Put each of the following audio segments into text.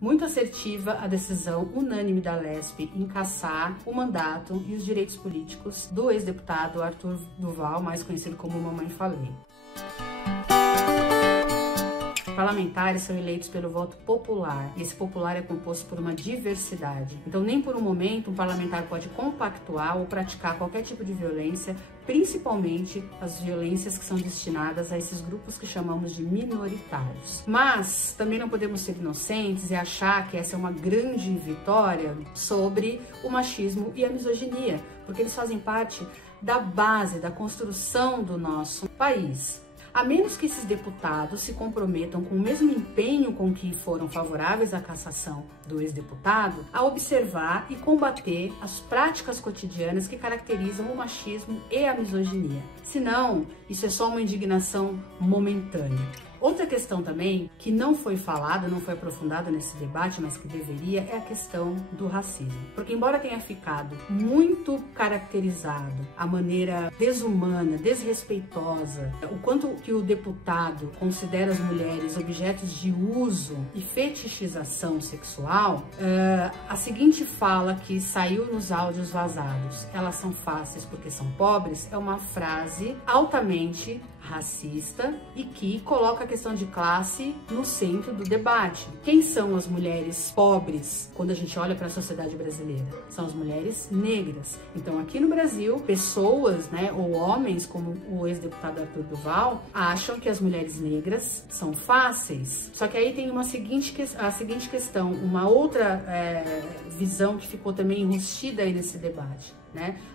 Muito assertiva a decisão unânime da LESP em cassar o mandato e os direitos políticos do ex-deputado Arthur Duval, mais conhecido como Mamãe Falei. Parlamentares são eleitos pelo voto popular, e esse popular é composto por uma diversidade. Então, nem por um momento um parlamentar pode compactuar ou praticar qualquer tipo de violência, principalmente as violências que são destinadas a esses grupos que chamamos de minoritários. Mas também não podemos ser inocentes e achar que essa é uma grande vitória sobre o machismo e a misoginia, porque eles fazem parte da base, da construção do nosso país. A menos que esses deputados se comprometam com o mesmo empenho com que foram favoráveis à cassação do ex-deputado, a observar e combater as práticas cotidianas que caracterizam o machismo e a misoginia. Senão, isso é só uma indignação momentânea. Outra questão também, que não foi falada, não foi aprofundada nesse debate, mas que deveria, é a questão do racismo. Porque embora tenha ficado muito caracterizado a maneira desumana, desrespeitosa, o quanto que o deputado considera as mulheres objetos de uso e fetichização sexual, a seguinte fala que saiu nos áudios vazados, elas são fáceis porque são pobres, é uma frase altamente racista e que coloca a questão de classe no centro do debate. Quem são as mulheres pobres quando a gente olha para a sociedade brasileira? São as mulheres negras. Então, aqui no Brasil, pessoas, ou homens, como o ex-deputado Arthur Duval, acham que as mulheres negras são fáceis. Só que aí tem a seguinte questão, uma outra visão que ficou também enrustida aí nesse debate.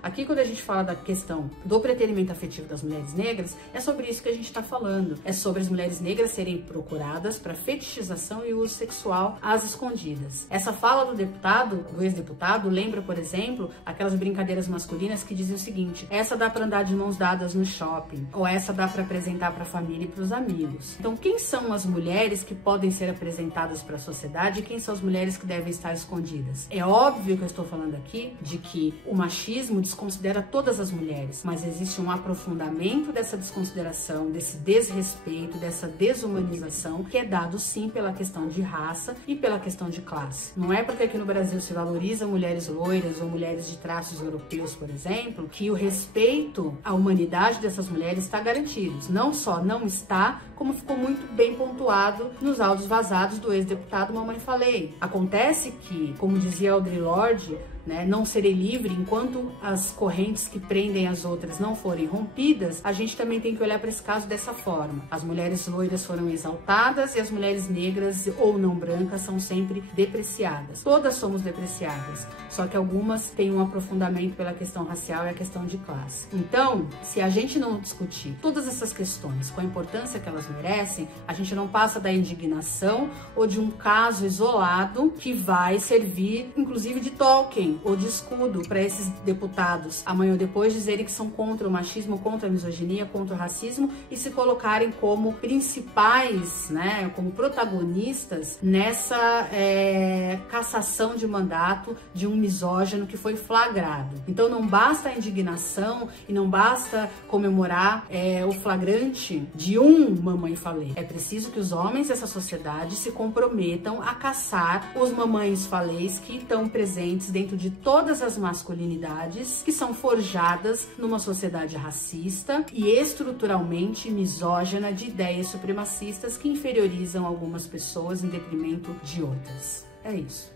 Aqui, quando a gente fala da questão do preterimento afetivo das mulheres negras, é sobre isso que a gente está falando. É sobre as mulheres negras serem procuradas para fetichização e uso sexual às escondidas. Essa fala do ex-deputado, lembra, por exemplo, aquelas brincadeiras masculinas que dizem o seguinte: essa dá para andar de mãos dadas no shopping, ou essa dá para apresentar para a família e para os amigos. Então, quem são as mulheres que podem ser apresentadas para a sociedade e quem são as mulheres que devem estar escondidas? É óbvio que eu estou falando aqui de que o machismo desconsidera todas as mulheres, mas existe um aprofundamento dessa desconsideração, desse desrespeito, dessa desumanização que é dado sim pela questão de raça e pela questão de classe. Não é porque aqui no Brasil se valoriza mulheres loiras ou mulheres de traços europeus, por exemplo, que o respeito à humanidade dessas mulheres está garantido. Não só não está, como ficou muito bem pontuado nos áudios vazados do ex-deputado Mamãe Falei. Acontece que, como dizia Audre Lorde, não serei livre enquanto as correntes que prendem as outras não forem rompidas. A gente também tem que olhar para esse caso dessa forma. As mulheres loiras foram exaltadas e as mulheres negras ou não brancas são sempre depreciadas. Todas somos depreciadas, só que algumas têm um aprofundamento pela questão racial e a questão de classe. Então, se a gente não discutir todas essas questões com a importância que elas merecem, a gente não passa da indignação ou de um caso isolado que vai servir, inclusive, de token ou de escudo para esses deputados amanhã ou depois dizerem que são contra o machismo, contra a misoginia, contra o racismo e se colocarem como principais, como protagonistas nessa cassação de mandato de um misógino que foi flagrado. Então não basta a indignação e não basta comemorar o flagrante de Mamãe Falei. É preciso que os homens dessa sociedade se comprometam a caçar os mamães faleis que estão presentes dentro de todas as masculinidades que são forjadas numa sociedade racista e estruturalmente misógina de ideias supremacistas que inferiorizam algumas pessoas em detrimento de outras. É isso.